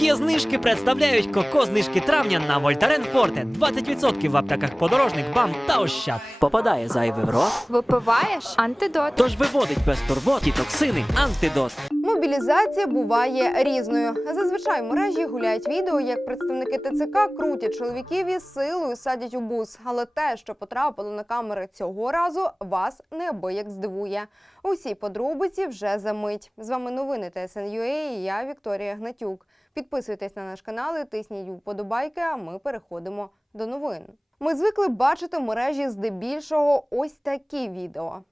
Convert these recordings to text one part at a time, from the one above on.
Є знижки представляють коко знижки травня на Вольтарен Форте. 20% в аптеках подорожник, бам та ощад. Попадає зайвий в рот, Випиваєш антидот. тож виводить без турбот і токсини антидот. Мобілізація буває різною. Зазвичай в мережі гуляють відео, як представники ТЦК крутять чоловіків із силою садять у бус. Але те, що потрапило на камери цього разу, вас неабияк здивує. Усі подробиці вже за мить. З вами новини ТСНЮА і я Вікторія Гнатюк. Підписуйтесь на наш канал і тисніть вподобайки, а ми переходимо до новин. Ми звикли бачити в мережі здебільшого ось такі відео.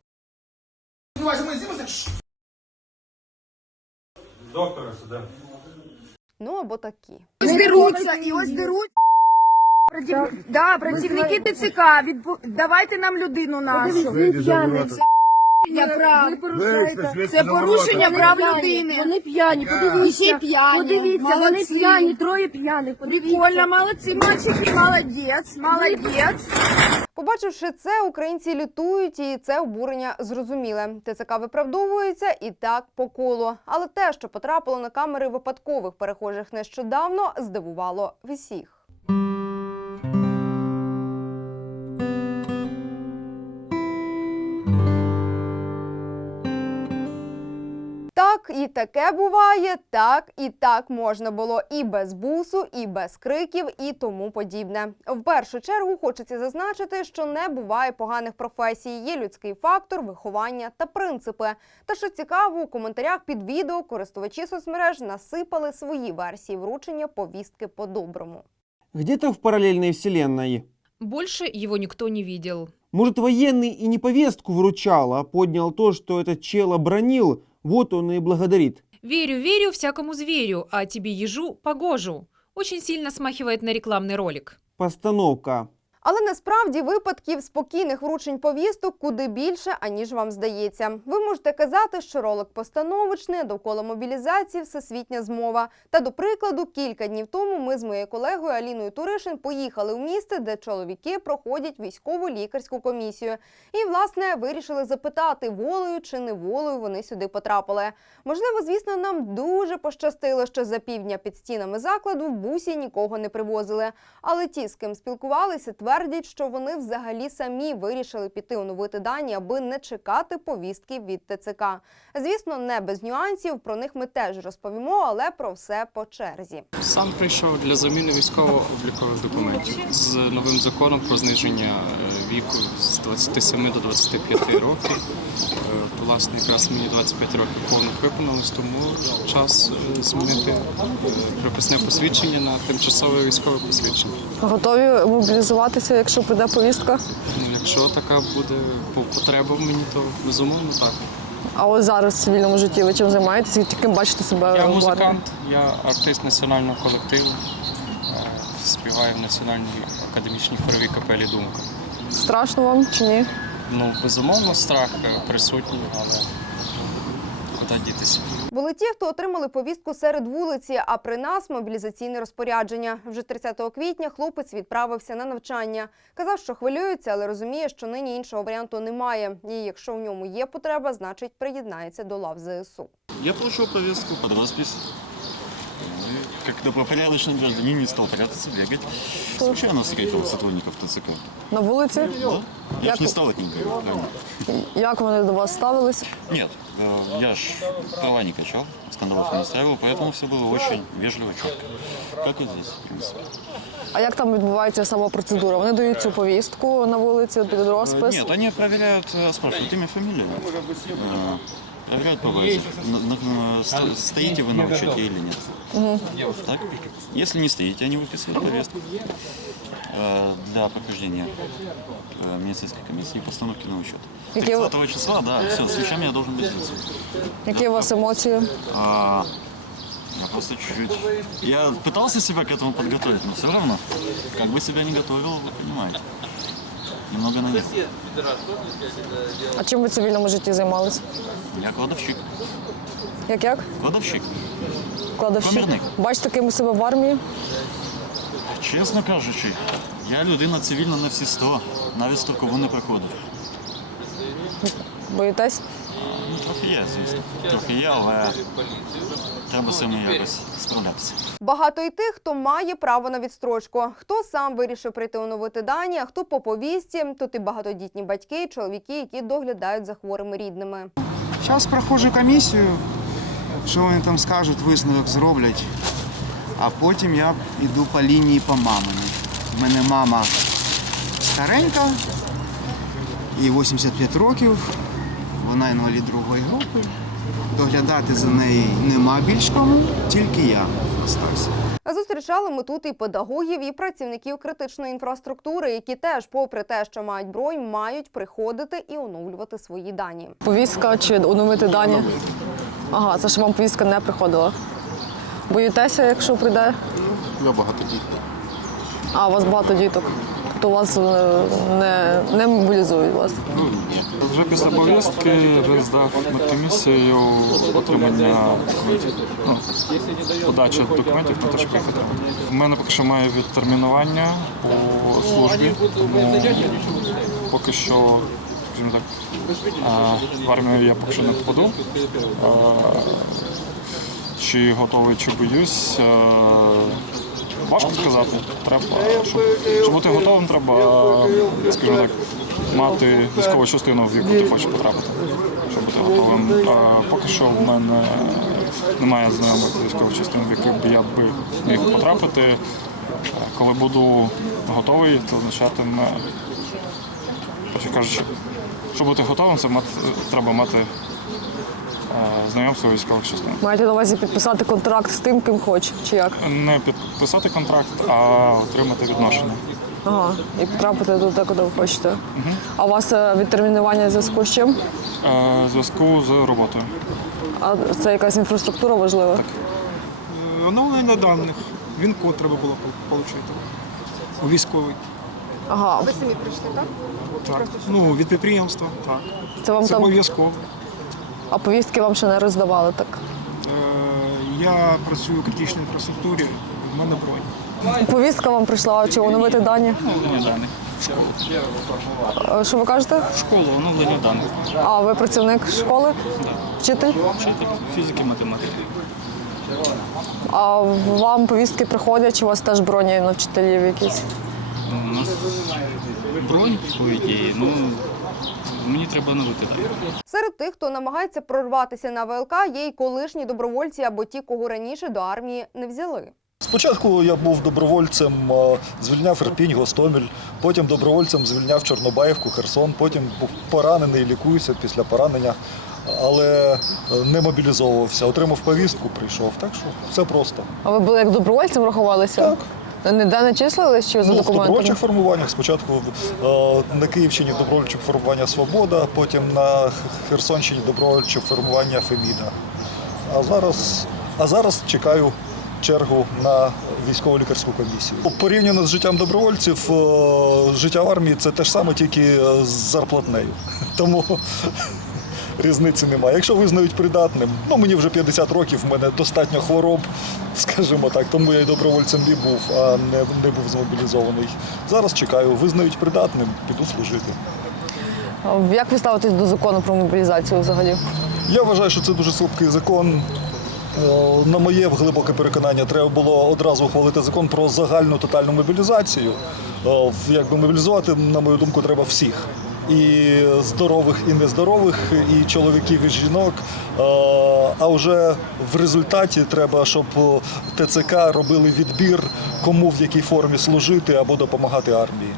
Доктора сюди. Ну або такі. Ось деруться, і ось деруть. Против... Да, працівники ТЦК, відбу... давайте нам людину нашу. Це прав. Це порушення прав людини. Вони п'яні, подивіться. П'яні. Подивіться, вони Молодці. п'яні, троє п'яних. Подивіться. Прикольно, молодці, мальчики, молодець, молодець. Побачивши це, українці лютують, і це обурення зрозуміле. ТЦК виправдовується і так по колу. Але те, що потрапило на камери випадкових перехожих нещодавно, здивувало всіх. Так, і таке буває, так і так можна було і без бусу, і без криків, і тому подібне. В першу чергу хочеться зазначити, що не буває поганих професій. Є людський фактор, виховання та принципи. Та що цікаво, у коментарях під відео користувачі соцмереж насипали свої версії вручення повістки по-доброму. Где-то в параллельной вселенной. Больше его никто не видел. Может, военный и не повестку вручал, а поднял то, что этот чел обронил, вот он и благодарит. Верю, верю всякому зверю, а тебе ежу погожу. Очень сильно смахивает на рекламный ролик. Постановка. Але насправді випадків спокійних вручень повісток куди більше, аніж вам здається. Ви можете казати, що ролик постановочний, довкола мобілізації всесвітня змова. Та до прикладу, кілька днів тому ми з моєю колегою Аліною Туришин поїхали в місто, де чоловіки проходять військову лікарську комісію. І, власне, вирішили запитати, волею чи неволею вони сюди потрапили. Можливо, звісно, нам дуже пощастило, що за півдня під стінами закладу в бусі нікого не привозили. Але ті, з ким спілкувалися, твердять, що вони взагалі самі вирішили піти оновити дані, аби не чекати повістки від ТЦК. Звісно, не без нюансів. Про них ми теж розповімо, але про все по черзі. Сам прийшов для заміни військово-облікових документів з новим законом про зниження е, віку з 27 до 25 років. Е, Власне, якраз мені 25 років повних виповнилось, тому час е, змінити приписне посвідчення на тимчасове військове посвідчення. Готові мобілізуватися, якщо прийде повістка. Ну, якщо така буде потреба мені, то безумовно так. А ось зараз в цивільному житті ви чим займаєтесь? Яким бачите себе Я музикант, я артист національного колективу, е, співаю в національній академічній хоровій капелі Думка. Страшно вам чи ні? Ну, безумовно, страх е, присутній, але куди дітися? Були ті, хто отримали повістку серед вулиці, а при нас мобілізаційне розпорядження. Вже 30 квітня хлопець відправився на навчання. Казав, що хвилюється, але розуміє, що нині іншого варіанту немає. І якщо в ньому є потреба, значить приєднається до лав ЗСУ. Я отримав повістку, подав роспись И Как добропорядочный гражданин не стал прятаться, бегать. Случайно встретил сотрудников ТЦК. На вулиці? Да? Я Як ж не вы- стал от них говорить, правильно? Як вони до вас ставились? Нет, э, я ж права не качал, скандалов не устраивал, поэтому все было очень вежливо, четко. Как и здесь, в принципе. А як там відбувається сама процедура? Вони дають цю повістку на вулиці під Э, розпис? Нет, они проверяют, э, спрашивают имя, фамилию. Э, Проверяют по базе. На- на- сто- Стоите вы на учете или нет. Так? Если не стоите, они выписывают повестку э, для прохождения э, медицинской комиссии и постановки на учет. Какие вы- 30 числа, да, все, с вещами я должен быть здесь. Які у вас емоції? А, я просто чуть-чуть... Я пытался себя к этому подготовить, но все равно, как бы себя не готовил, вы понимаете. Немного на А чим ви в цивільному житті займались? Я кладовщик. Як як? Кладовщик. Кладовщик? Комірник. Бачите ким у себе в армії? Чесно кажучи, я людина цивільна на всі сто, навіть строкову не проходив. Боїтесь? Ну, трохи є, звісно. Трохи є, але треба з цим якось справлятися. Багато й тих, хто має право на відстрочку. Хто сам вирішив прийти оновити дані, а хто по повісті. Тут і багатодітні батьки, і чоловіки, які доглядають за хворими рідними. Зараз проходжу комісію, що вони там скажуть, висновок зроблять. А потім я йду по лінії по мамині. У мене мама старенька, їй 85 років, вона інвалід другої групи. Доглядати за нею нема більш кому, тільки я остався. Зустрічали ми тут і педагогів, і працівників критичної інфраструктури, які теж, попри те, що мають бронь, мають приходити і оновлювати свої дані. Повістка чи оновити дані? Ага, це ж вам повістка не приходила. Боїтеся, якщо прийде? Я багатодітний. А, у вас багато діток. То вас е, не, не мобілізують вас. Вже після повістки вже здав медкомісію отримання документів. Ну, подача документів на те, щоб їхати. В мене поки що має відтермінування по службі, тому поки що, скажімо так, е, в армію я поки що не попаду. Е, Чи готовий, чи боюсь. Важко сказати. Треба, щоб, бути готовим, треба, скажімо так, мати військову частину, в яку ти хочеш потрапити, щоб бути готовим. А поки що в мене немає знайомих військових частин, в які б я би міг потрапити. Коли буду готовий, це означатиме, кажучи, щоб бути готовим, це мати, треба мати знайомство військових частин. Маєте на увазі підписати контракт з тим, ким хоч, чи як? Не підписати контракт, а отримати відношення. Ага, і потрапити туди, куди ви хочете. А у вас е, відтермінування в зв'язку з чим? Е, зв'язку з роботою. А це якась інфраструктура важлива? Так. Оновлення даних. Він код треба було отримати. У військовий. Ага, Ви самі прийшли, так? Так. Ну, від підприємства, так. це вам Це там, обов'язково. А повістки вам ще не роздавали так. Е, Я працюю у критичній інфраструктурі, в мене бронь. Повістка вам прийшла, чи оновити дані? даних. Е, Що ви кажете? Школу, оновлення даних. А ви працівник школи? Вчитель? Вчитель фізики, математики. А вам повістки приходять, чи у вас теж броні на вчителів якісь? У нас бронь, по ідеї, ну мені треба оновити дані. Серед тих, хто намагається прорватися на ВЛК, є й колишні добровольці або ті, кого раніше до армії не взяли. Спочатку я був добровольцем, е, звільняв Ірпінь, Гостомель, потім добровольцем звільняв Чорнобаївку, Херсон, потім був поранений, лікуюся після поранення, але е, не мобілізовувався. Отримав повістку, прийшов. Так що все просто. А ви були як добровольцем рахувалися? Так. Не числились чи за Ну, в добровольчих формуваннях спочатку е, на Київщині добровольче формування Свобода, потім на Херсонщині добровольче формування Феміда. А зараз, а зараз чекаю чергу на військово-лікарську комісію. Порівняно з життям добровольців, е, життя в армії це те ж саме, тільки е, з зарплатнею. Тому різниці немає. Якщо визнають придатним, ну мені вже 50 років, в мене достатньо хвороб, скажімо так, тому я і добровольцем і був, а не, не був змобілізований. Зараз чекаю, визнають придатним, піду служити. Як ви ставитесь до закону про мобілізацію взагалі? Я вважаю, що це дуже слабкий закон. Е, На моє глибоке переконання, треба було одразу ухвалити закон про загальну тотальну мобілізацію. Е, Якби мобілізувати, на мою думку, треба всіх. І здорових, і нездорових, і чоловіків, і жінок. Е, А вже в результаті треба, щоб ТЦК робили відбір, кому в якій формі служити або допомагати армії.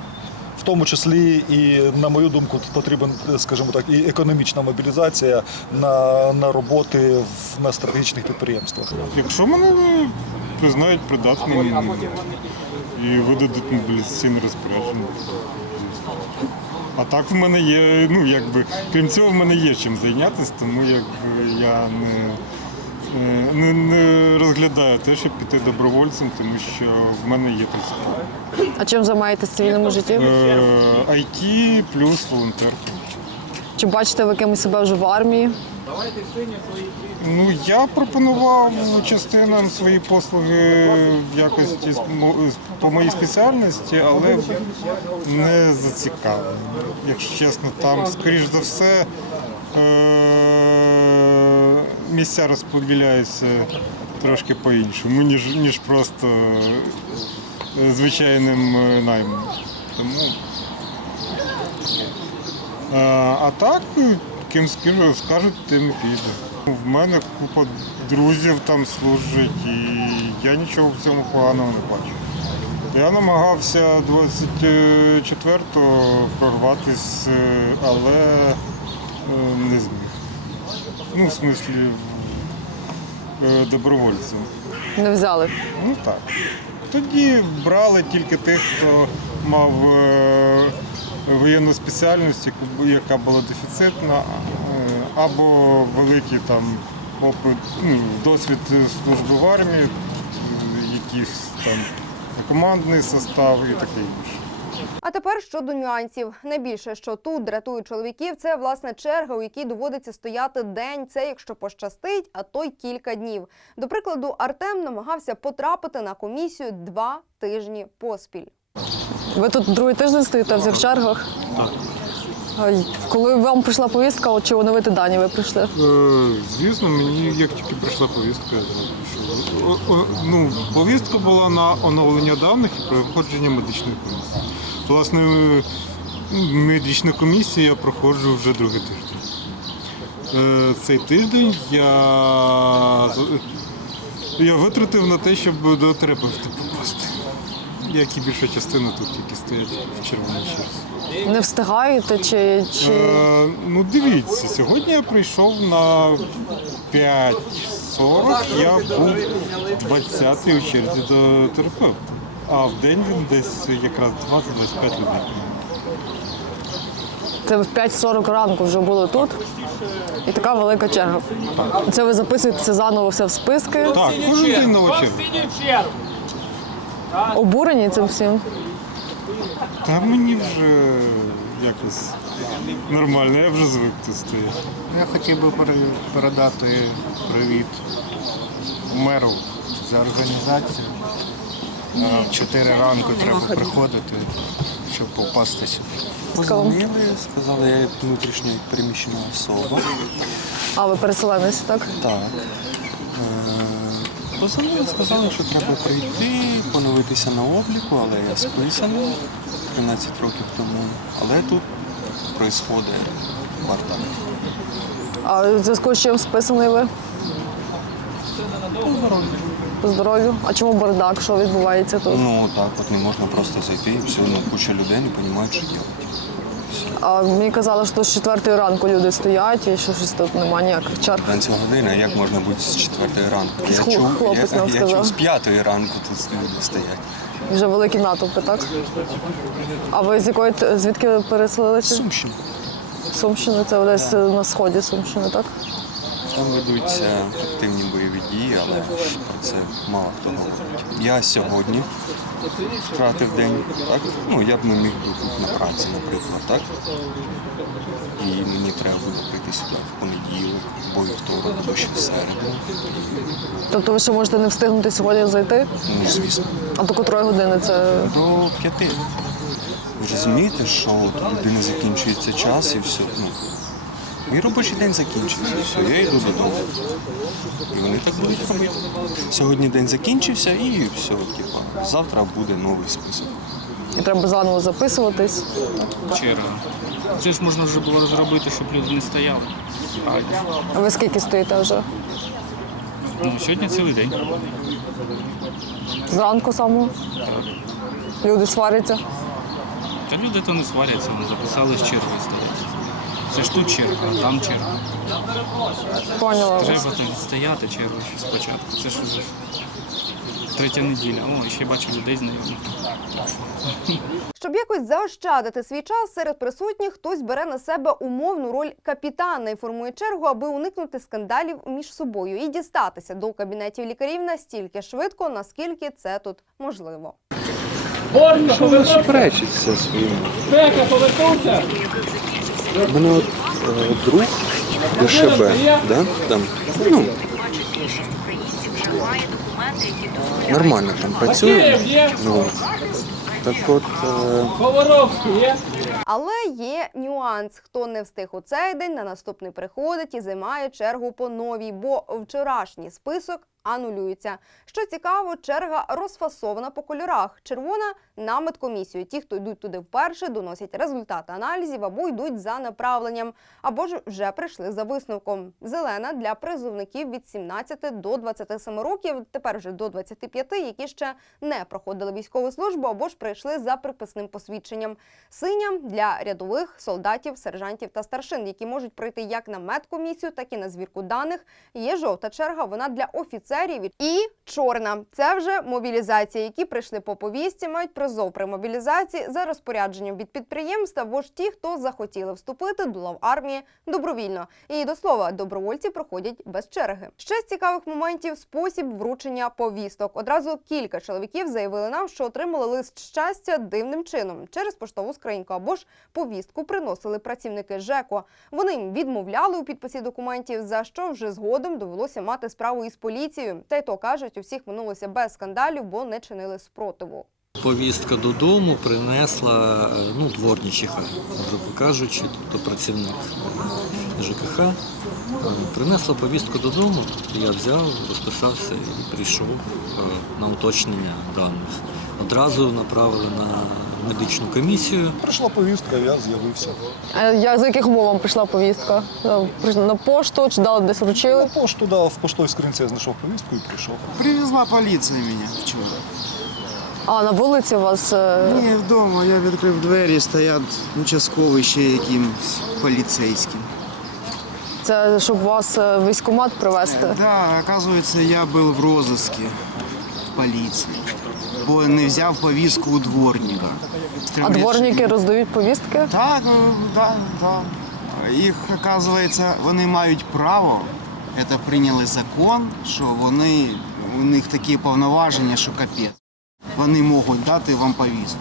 В тому числі і, на мою думку, потрібен, скажімо так, і економічна мобілізація на, на роботи в, на стратегічних підприємствах. Якщо мене признають придатним і видадуть мобілізаційне розпорядження. А так в мене є, ну якби, крім цього, в мене є чим зайнятися, тому якби я не, е, не, не розглядаю те, щоб піти добровольцем, тому що в мене є тут. А чим займаєтесь в цивільному житті? Е, IT плюс волонтерка. Чи бачите ви кимось себе вже в армії? Ну, я пропонував частинам свої послуги в якості по моїй спеціальності, але не зацікавлені. Якщо чесно, там, скоріш за все, е- місця розподіляються трошки по-іншому, ніж, ніж просто е, звичайним е, наймом. Тому. А так, ким скажуть, тим піде. В мене купа друзів там служить, і я нічого в цьому поганого не бачу. Я намагався 24-го прорватися, е, але е, не зміг. Ну, в смислі, е, добровольцем. Не взяли. Ну так. Тоді брали тільки тих, хто мав воєнну спеціальність, яка була дефіцитна, або великий там опит, ну, досвід служби в армії, якийсь там командний состав і таке інше. А тепер щодо нюансів. Найбільше, що тут дратує чоловіків, це власне черга, у якій доводиться стояти день. Це якщо пощастить, а то й кілька днів. До прикладу, Артем намагався потрапити на комісію два тижні поспіль. Ви тут другий тиждень стоїте в цих чергах? Так. Коли вам прийшла повістка, чи оновити дані ви прийшли? Е, Звісно, мені як тільки прийшла повістка, я о- Ну, повістка була на оновлення даних і проходження медичної комісії. Власне, медичну комісію я проходжу вже другий тиждень. Е, Цей тиждень я, я витратив на те, щоб до терапевта попасти. Як і більша частина тут, які стоять в червоній черзі. Не встигаєте чи, чи... Е, ну дивіться, сьогодні я прийшов на 5.40, я був 20-й у черзі до терапевта. А в день він десь якраз 20-25 людей. це в 5.40 ранку вже були тут? І така велика черга. Це ви записуєте заново все в списки? Так, кожен день нова черга. Обурені цим всім? Та мені вже якось нормально, я вже звик тут стояти. Я хотів би передати привіт меру за організацію. В 4 ранку треба приходити, щоб попасти сюди. Позвонили, сказали, я внутрішньо переміщена особа. А ви переселенець, так? Так. Е, Позвонили, сказали, що треба прийти, поновитися на обліку, але я списаний 13 років тому. Але тут відбувається бардак. А в зв'язку з чим списаний ви? По здоров'ю. По здоров'ю? А чому бардак? Що відбувається тут? Ну так, от не можна просто зайти і все, ну куча людей не розуміють, що робити. А мені казали, що з 4 ранку люди стоять і що щось тут немає ніяких черг. Ранця година, як можна бути з 4 ранку? Я хлоп- чув, хлопець я, нам я сказав. чув з 5 ранку тут люди стоять. Вже великі натовпи, так? А ви з якої звідки переселилися? Сумщина. Сумщина, це десь на сході Сумщини, так? Там ведуться активні бойові дії, але про це мало хто говорить. Я сьогодні втратив день, так? Ну, я б не міг бути на праці, наприклад, так? І мені треба буде прийти сюди в понеділок, або вівторок, або ще в середу. Тобто ви ще можете не встигнути сьогодні зайти? Ну, звісно. А до котрої години це До п'яти. Ви розумієте, що от людини закінчується час і все. Ну, мій робочий день закінчився, і все, я йду додому. І вони так будуть робити. Сьогодні день закінчився і все, типа, завтра буде новий список. і треба заново записуватись. Черга. Це ж можна вже було розробити, щоб люди не стояли. А ви скільки стоїте вже? Ну, сьогодні цілий день. Зранку самого? Люди сваряться. Та люди то не сваряться, вони записали з чергою стоять. Це ж тут черга, а там черга. Поняла вас. Треба там відстояти чергу ще спочатку. Це ж уже третя неділя. О, і ще бачу людей знайомих. Щоб якось заощадити свій час серед присутніх, хтось бере на себе умовну роль капітана і формує чергу, аби уникнути скандалів між собою і дістатися до кабінетів лікарів настільки швидко, наскільки це тут можливо. Що ви суперечиться своїм? У мене от е, друг ДШБ, да? там, ну, нормально там працює. Ну, Так от, е, Але є нюанс. Хто не встиг у цей день, на наступний приходить і займає чергу по новій, бо вчорашній список анулюється. Що цікаво, черга розфасована по кольорах. Червона на медкомісію. Ті, хто йдуть туди вперше, доносять результати аналізів або йдуть за направленням, або ж вже прийшли за висновком. Зелена для призовників від 17 до 27 років, тепер вже до 25, які ще не проходили військову службу або ж прийшли за приписним посвідченням. Синя для рядових солдатів, сержантів та старшин, які можуть пройти як на медкомісію, так і на звірку даних. Є жовта черга, вона для офіцерів. І чорна це вже мобілізація, які прийшли по повістці, мають призов при мобілізації за розпорядженням від підприємств або ж ті, хто захотіли вступити до лав армії добровільно. І до слова, добровольці проходять без черги. Ще з цікавих моментів спосіб вручення повісток. Одразу кілька чоловіків заявили нам, що отримали лист щастя дивним чином через поштову скриньку або ж повістку приносили працівники ЖЕКО. Вони їм відмовляли у підписі документів, за що вже згодом довелося мати справу із поліцією. Та й то кажуть, у всіх минулося без скандалів, бо не чинили спротиву. Повістка додому принесла е, ну, дворнічиха, грубо кажучи, тобто працівник ЖКХ. Принесла повістку додому, я взяв, розписався і прийшов е, на уточнення даних. Одразу направили на медичну комісію. Прийшла повістка, я з'явився. А я за яких умов вам прийшла повістка? Е, прийшла На пошту чи дали десь вручили? На пошту дав, в поштовій скринці я знайшов повістку і прийшов. Привезла поліція мене вчора. А на вулиці у вас. е, Ні, вдома я відкрив двері, стоять участковий ще якимсь поліцейським. Це щоб вас е, в військкомат привезти? Да, оказывается, я был в розыске в поліції, бо не взяв повістку у дворника. А дворники роздають повістки? Так, е, да, да. Їх, оказується, вони мають право. Це прийняли закон, що вони, у них такі повноваження, що капець. Вони можуть дати вам повістку.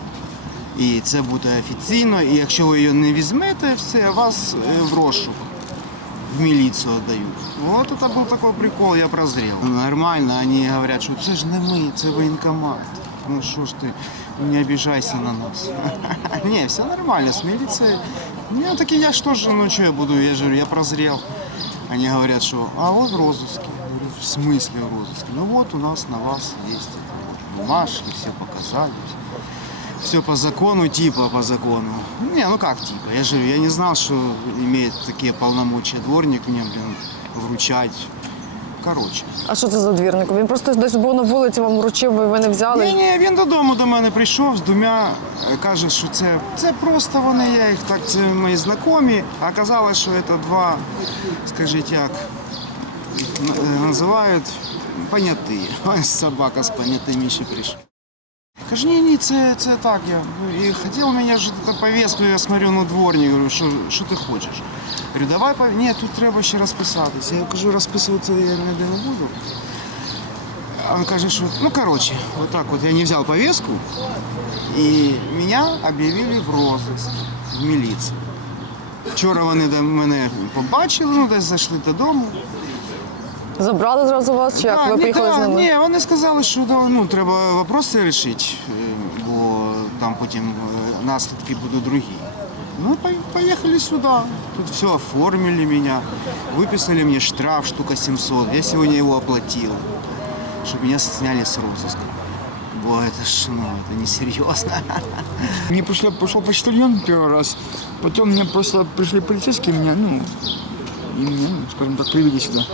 І це буде офіційно, і якщо ви її не візьмете, все, вас е, в розшук в милицию отдают. Вот это был такой прикол, я прозрел. Нормально, они говорят, что це ж не ми, це воєнкомат. Ну що ж ти, не обижайся на нас. Не, все нормально, с милицией. Ну, так и я что же, ну что я буду, я же говорю, я прозрел. Они говорят, что, а вот в розыске. Я говорю, в смысле в розыске? Ну вот у нас на вас есть бумажки, все показали. Все по закону, типа по закону. Не, ну как типа? Я же я не знал, что имеет такие полномочия дворник мне, блин, вручать. Короче. А що це за двірник? Він просто десь був на вулиці, вам вручив, ви ви не взяли. Ні, ні, він додому до мене прийшов з двома, е, каже, що це, це просто вони, я їх так, це мої знайомі. А оказалось, що це два, скажіть як, н- е, називають поняті. Ось собака з понятими ще прийшов. Ні, це, це так. Я і хотів мене ж та повістку, я смотрю на дворник, говорю, що, що ти хочеш? Говорю, давай, пов- ні, тут треба ще розписатися. Я кажу, розписуватися я ніде не буду. А Он каже, що, ну, короче, вот так вот я не взял повестку, и меня объявили в розыск в міліції. Вчора вони до мене побачили, ну, десь зайшли додому. Забрали зразу вас, чи як Так, ви ні, поїхали з так, ними? Ні, вони сказали, що да, ну, треба вопроси вирішити, е, бо там потім е, наслідки будуть другі. Ну, по- поехали сюда. Тут все оформили меня, выписали мне штраф штука 700. Я сегодня его оплатил, чтобы меня сняли с розыска. Бо это ж, ну, это несерьезно. Мне пришел, пришел почтальон первый раз, потом мне просто пришли полицейские, меня, ну, и меня, ну, скажем так, привели сюда.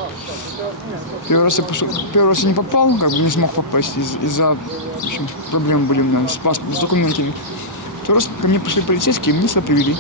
Первый раз я пошел, первый раз я не попал, как бы не смог попасть из- из-за, в общем, проблем были у меня с паспортом, с документами. Второй раз ко мне пришли полицейские, меня сюда привели.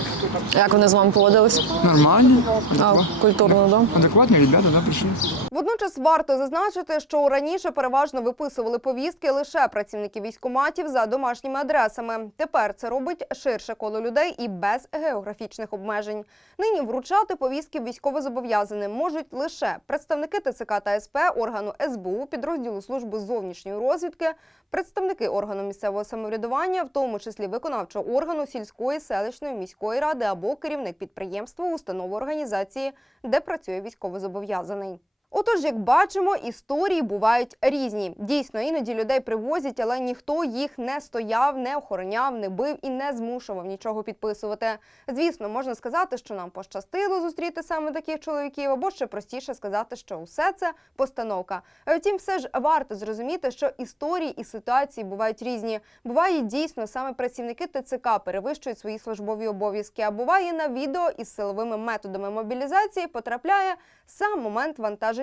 Як вони з вами поводились? Нормально, А, культурно, да? адекватные ребята, да, пришли. Водночас варто зазначити, що раніше переважно виписували повістки лише працівники військкоматів за домашніми адресами. Тепер це робить ширше коло людей і без географічних обмежень. Нині вручати повістки військовозобов'язаним можуть лише представники ТЦК та СП, органу СБУ, підрозділу служби зовнішньої розвідки, представники органу місцевого самоврядування, в тому числі виконавчого органу сільської, селищної, міської ради або керівник підприємства, установи організації, де працює військовозобов'язаний. Отож, як бачимо, історії бувають різні. Дійсно, іноді людей привозять, але ніхто їх не стояв, не охороняв, не бив і не змушував нічого підписувати. Звісно, можна сказати, що нам пощастило зустріти саме таких чоловіків, або ще простіше сказати, що усе це постановка. А Втім, все ж варто зрозуміти, що історії і ситуації бувають різні. Буває дійсно саме працівники ТЦК перевищують свої службові обов'язки. А буває на відео із силовими методами мобілізації потрапляє сам момент вантаження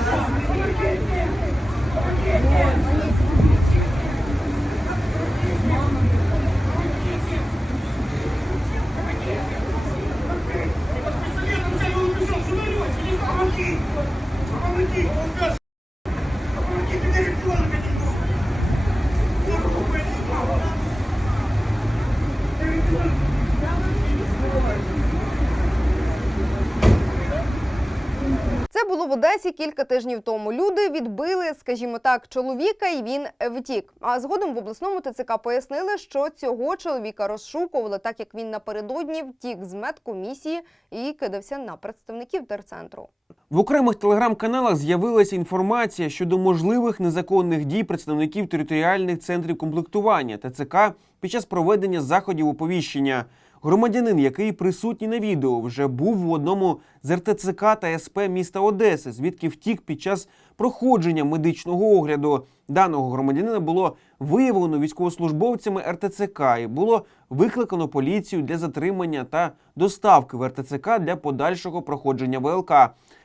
Одесі кілька тижнів тому. Люди відбили, скажімо так, чоловіка, і він втік. А згодом в обласному ТЦК пояснили, що цього чоловіка розшукували, так як він напередодні втік з медкомісії і кидався на представників терцентру. В окремих телеграм-каналах з'явилася інформація щодо можливих незаконних дій представників територіальних центрів комплектування ТЦК під час проведення заходів оповіщення. Громадянин, який присутній на відео, вже був в одному з РТЦК та СП міста Одеси, звідки втік під час проходження медичного огляду. Даного громадянина було виявлено військовослужбовцями РТЦК і було викликано поліцію для затримання та доставки в РТЦК для подальшого проходження ВЛК.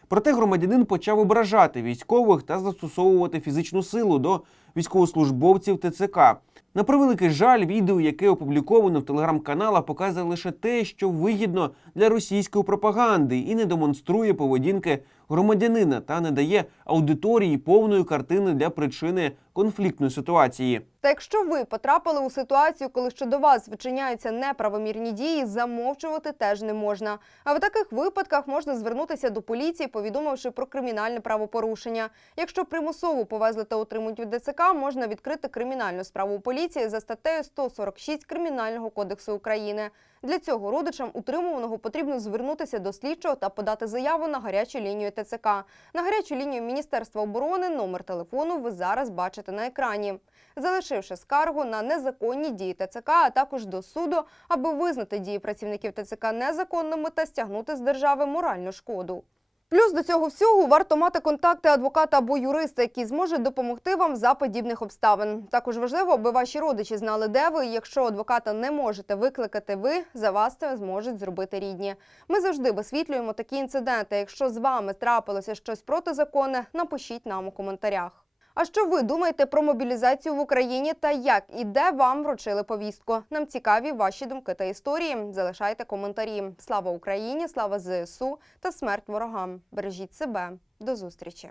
Проте громадянин почав ображати військових та застосовувати фізичну силу до військовослужбовців ТЦК. На превеликий жаль, відео, яке опубліковано в телеграм-каналах, показує лише те, що вигідно для російської пропаганди і не демонструє поведінки громадянина та не дає аудиторії повної картини для причини конфліктної ситуації. Та якщо ви потрапили у ситуацію, коли щодо вас вчиняються неправомірні дії, замовчувати теж не можна. А в таких випадках можна звернутися до поліції, повідомивши про кримінальне правопорушення. Якщо примусово повезли та утримують від ДЦК, можна відкрити кримінальну справу у поліції за статтею 146 Кримінального кодексу України. Для цього родичам утримуваного потрібно звернутися до слідчого та подати заяву на гарячу лінію ТЦК. На гарячу лінію Міністерства оборони номер телефону ви зараз бачите на екрані. Залишивши скаргу на незаконні дії ТЦК, а також до суду, аби визнати дії працівників ТЦК незаконними та стягнути з держави моральну шкоду. Плюс до цього всього варто мати контакти адвоката або юриста, який зможе допомогти вам за подібних обставин. Також важливо, аби ваші родичі знали, де ви. Якщо адвоката не можете викликати ви, за вас це зможуть зробити рідні. Ми завжди висвітлюємо такі інциденти. Якщо з вами трапилося щось протизаконне, напишіть нам у коментарях. А що ви думаєте про мобілізацію в Україні та як і де вам вручили повістку? Нам цікаві ваші думки та історії. Залишайте коментарі. Слава Україні! Слава ЗСУ та смерть ворогам! Бережіть себе. До зустрічі!